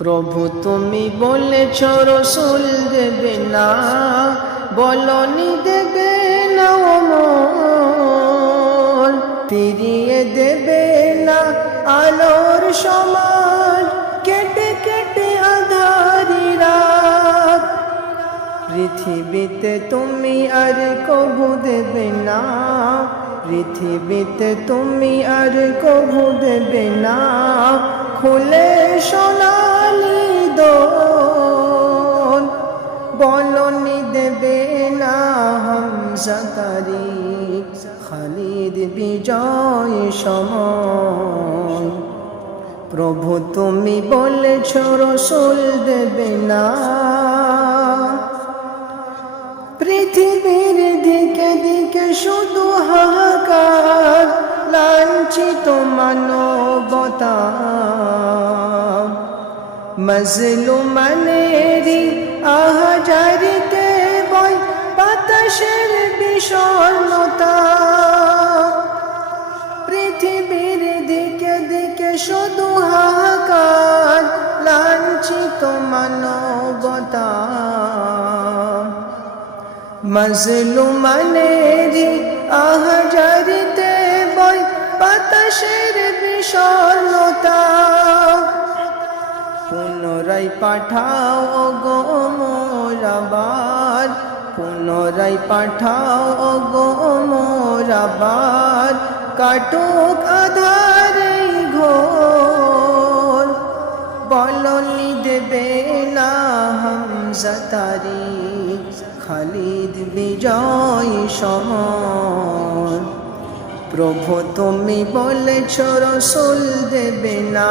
প্রভু তুমি বলেছ রসুল দেবে না, বলনি দেবে না অমর, ফিরিয়ে দেবে না আলোর সমাজ, কেটে কেটে আঁধারি রাত। পৃথিবীতে তুমি আর কবু দেবে না, পৃথিবীতে তুমি আর কবু দেবে না, খুলে সোনালি দোল। বলনি দেবে না হামজা তারিক, খালিদ বিজয় সময়। প্রভু তুমি বলেছ রসুল দেবে না। পৃথিবীর দিকে দিকে শুধু হাহাকার, লাঞ্ছিত মানবতা, মজলুমানেরি আহাজারিতে বয় বাতাসের বিষণ্ণতা। পৃথিবীর দিকে দিকে শুধু হাহাকার, লাঞ্ছিত মানবতা, মজলুমানেরি আহাজারিতে বয় বাতাসের বিষণ্ণতা। পুনরায় পাঠাও গো মোর আবার, পুনরায় পাঠাও গো মোর আবার, কাটুক আধারে ঘোর। বলনি দেবে না হামজা তারিক, খালিদ বিজয় সমর। প্রভু তুমি বলেছ রসুল দেবে না।